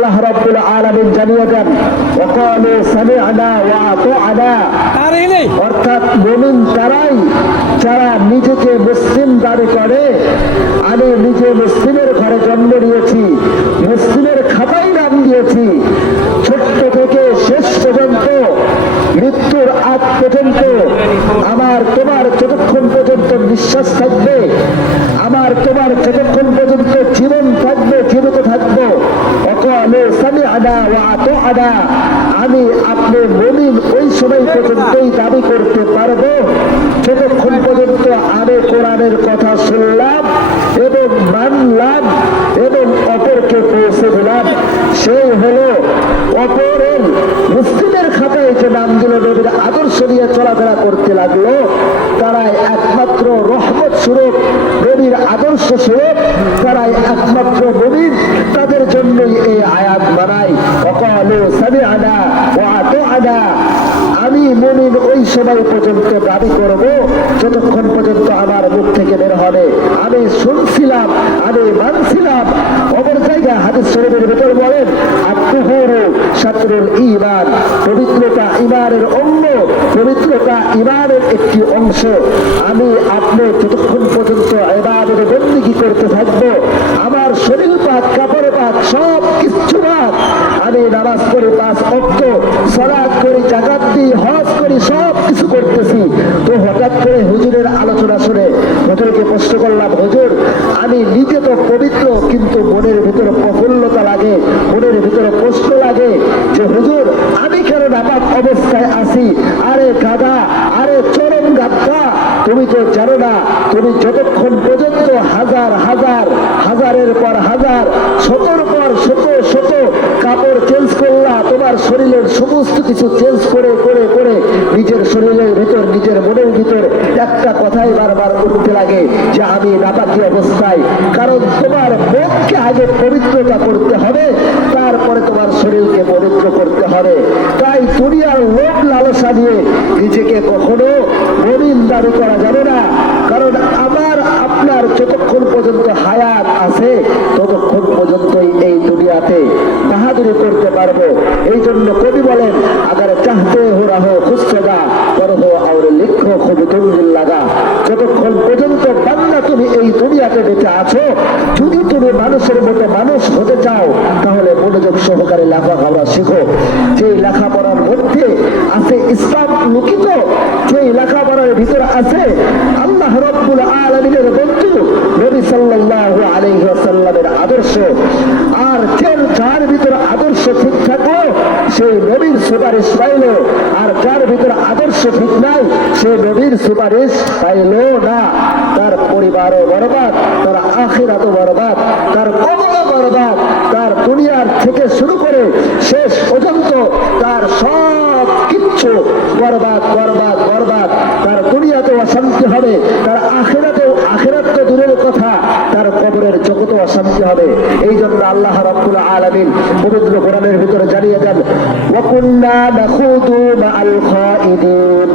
আল্লাহ রাব্বুল আলামিন জানিয়ে দেন ওয়াকালু সামি'না ওয়া আতা'না, অর্থাৎ মুমিন তারাই যারা নিজেকে মুসলিম দাবি করে। আমি নিজে মুসলিমের ঘরে জন্ম নিয়েছি, মুসলিমের খাতায় নাম দিয়েছি, ছোট্ট থেকে শেষ পর্যন্ত মৃত্যুর আগ পর্যন্ত আমার তোমার যতক্ষণ পর্যন্ত নিঃশ্বাস থাকবে, আমার তোমার যতক্ষণ পর্যন্ত জীবন থাকবে, জীবিত থাকবো, ওয়াকালু সামি'না ওয়া আতা'না, আমি আপনি মুমিন ওই সময় পর্যন্তই দাবি করতে পারবো যতক্ষণ পর্যন্ত আমি কোরআনের কথা শুনলাম এবং মানলাম এবং অপরকে পৌঁছে দিলাম। সেই হলো অপরের মুসলিমের খাতায় যে নাম দিল, নবীর আদর্শ নিয়ে চলাফেরা করতে লাগলো, তারাই একমাত্র রহমত স্বরূপ, নবীর আদর্শ স্বরূপ, তারাই একমাত্র মুমিন। তাদের জন্যই এই আয়াত বানাই ওয়াকালু সামি'না ওয়া আতা'না। আমি মুমিন ওই সময় পর্যন্ত দাবি করব যতক্ষণ পর্যন্ত আমার মুখ থেকে বের হবে আমি শুনছিলাম, আমি মানছিলাম। অপর জায়গায় হাদিস শরীফের ভিতর বলেন আত-তুহুরু শাতরুল ঈমান, পবিত্রতা ঈমানের অঙ্গ, পবিত্রতা ঈমানের একটি অংশ। আমি আপনি যতক্ষণ পর্যন্ত ইবাদত বন্দেগী করতে থাকবো, আমার শরীর পাক, কাপড় পাক, সব কিছু পাক, আমি নামাজ পড়ি 5 ওয়াক্ত, সালাত করি, যাকাত দিই, হজ করি, সব কিছু করতেছি। তো হঠাৎ করে হুজুরের আলোচনা শুনে হুজুরকে প্রশ্ন করলাম, হুজুর আমি নিজে তো পবিত্র, কিন্তু মনের ভিতরে প্রফুল্লতা লাগে, মনের ভিতরে প্রশ্ন লাগে যে হুজুর আমি কেন নাপাক অবস্থায় আছি? আরে গাদা, আরে চরম গাদ্দা, তুমি তো জানো না, তুমি যতক্ষণ পর্যন্ত হাজার হাজার, হাজারের পর হাজার, শতর পর শত শত কাপড় চেঞ্জ করলা, তোমার শরীরের সমস্ত কিছু চেঞ্জ করে করে করে নিজের শরীরের ভিতর, নিজের মনের ভিতর একটা কথাই বারবার উঠতে লাগে যে আমি নাপাকি অবস্থায়। কারণ তোমার মনকে আগে পবিত্রতা করতে হবে, তারপরে তোমার শরীরকে পবিত্র করতে হবে। তাই দুনিয়ার লোভ লালসা নিয়ে নিজেকে কখনো মুমিন দাবি করা যাবে না। কারণ আমার আপনার যতক্ষণ পর্যন্ত হায়াত আছে ততক্ষণ পর্যন্তই এই দুনিয়াতে বাহাদুরি করতে পারবো। এই জন্য কবি বলেন আগার চাহতে হো রাহো খুশসদা করহো আর লিখো খুব তুঙ্গিল লাগা। যতক্ষণ পর্যন্ত বান্দা তুমি এই দুনিয়াতে বেঁচে আছো, যদি তুমি মানুষের মতো মানুষ হতে চাও তাহলে মনোযোগ সহকারে লেখাপড়া শিখো। যে লেখাপড়ার মধ্যে আছে ইসলাম লুকিত, যে লেখাপড়ার ভিতরে আছে আল্লাহ রাব্বুল আলামিনের বন্ধু নবী সাল্লাল্লাহু আলাইহি ওয়াসাল্লামের আদর্শ, আর যার ভিতরে আদর্শ ঠিক থাকলো সেই নবীর সুপারিশ পাইল, আর যার ভিতরে আদর্শ ঠিক নাই সে নবীর সুপারিশ পাইল না। তার পরিবারও বরবাদ, তার আখিরাতও বরবাদ, তার কবরও বরবাদ, তার দুনিয়ার থেকে শুরু করে শেষ পর্যন্ত তার সব কিচ্ছু বরবাদ বরবাদ বরবাদ। তার দুনিয়াতেও অশান্তি হবে, তার আখিরাতেও, আখিরাত তো দূরের কথা, তার কবরের জগতেও অশান্তি হবে। এই জন্য আল্লাহ রাব্বুল আলামিন পবিত্র কোরআনের ভিতরে জানিয়ে দেন ওয়া কুন্না নাখুদু মাআল খাইদিন,